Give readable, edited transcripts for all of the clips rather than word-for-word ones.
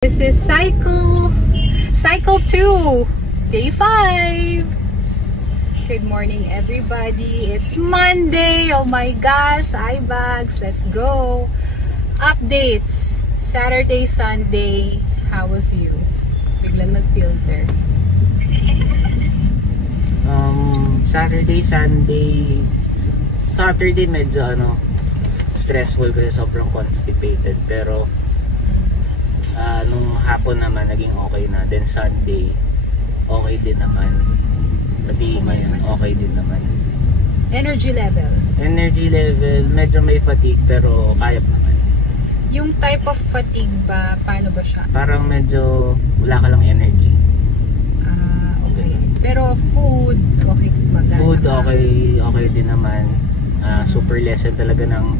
This is cycle 2, day 5. Good morning, everybody. It's Monday. Oh my gosh, bags. Let's go. Updates. Saturday, Sunday. How was you? Biglang nag-filter. Saturday, Sunday. Saturday medyo stressful kasi sobrang constipated, pero nung hapon naman naging okay na. Then Sunday okay din naman, pati ngayon okay din naman. Energy level Medyo may fatigue pero kaya pa naman. Yung type of fatigue ba, paano ba siya? Parang medyo wala ka lang energy. Okay. Pero food okay ba? Food okay din naman. Super lessen talaga ng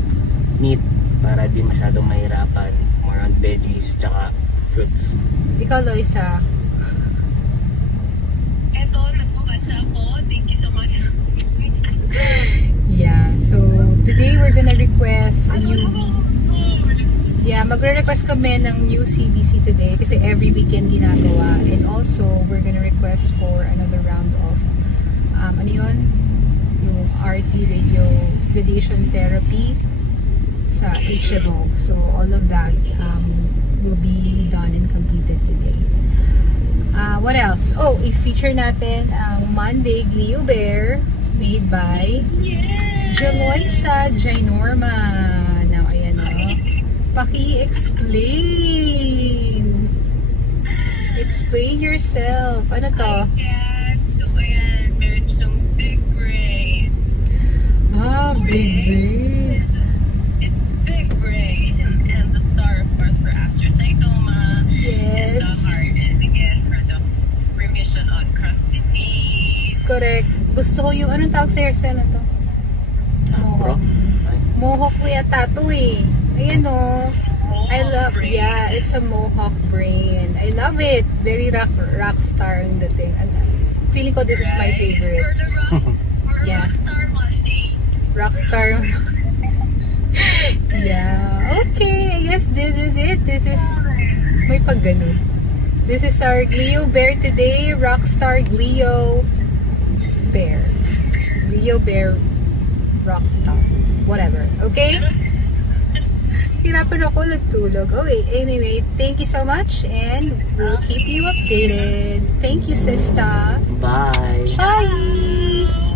meat para di masyadong mahirapan. More on veggies tsaka fruits. Ikaw, Loisa? Eto, nagpapatsa ako. Thank you so much. Yeah, so today we're gonna request a new... Yeah, magre-request kami ng new CBC today kasi every weekend ginagawa. And also, we're gonna request for another round of ano yun? Yung RT radiation therapy sa HMO. So all of that will be done and completed today. What else? Oh, i-feature natin ang Monday Glio Bear made by Jeloisa Ginorma. Now, ayan o. Paki-explain. Explain yourself. Ano to? So, ayan, meron siyang big brain. Big brain. It's big brain. And the star, of course, for astrocytoma. Yes. And the heart is, again, for the remission on Crohn's disease. Correct. Gusto ko yung, anong tawag sa hairstyle na to? Mohawk. Mohawk ko yata to eh. Ayan o. I love, yeah, it's a mohawk brain. I love it. Very rock star ang dating. Feeling ko this is my favorite. Yeah. Rockstar Monday. Rockstar. Yeah. Okay, I guess this is it. This is, may paggano. This is our Glio Bear today. Rockstar Glio Bear. Glio Bear Rockstar. Whatever. Okay? Hirapan ako nagtulog. Okay, anyway, thank you so much and we'll keep you updated. Thank you, Sista. Bye. Bye!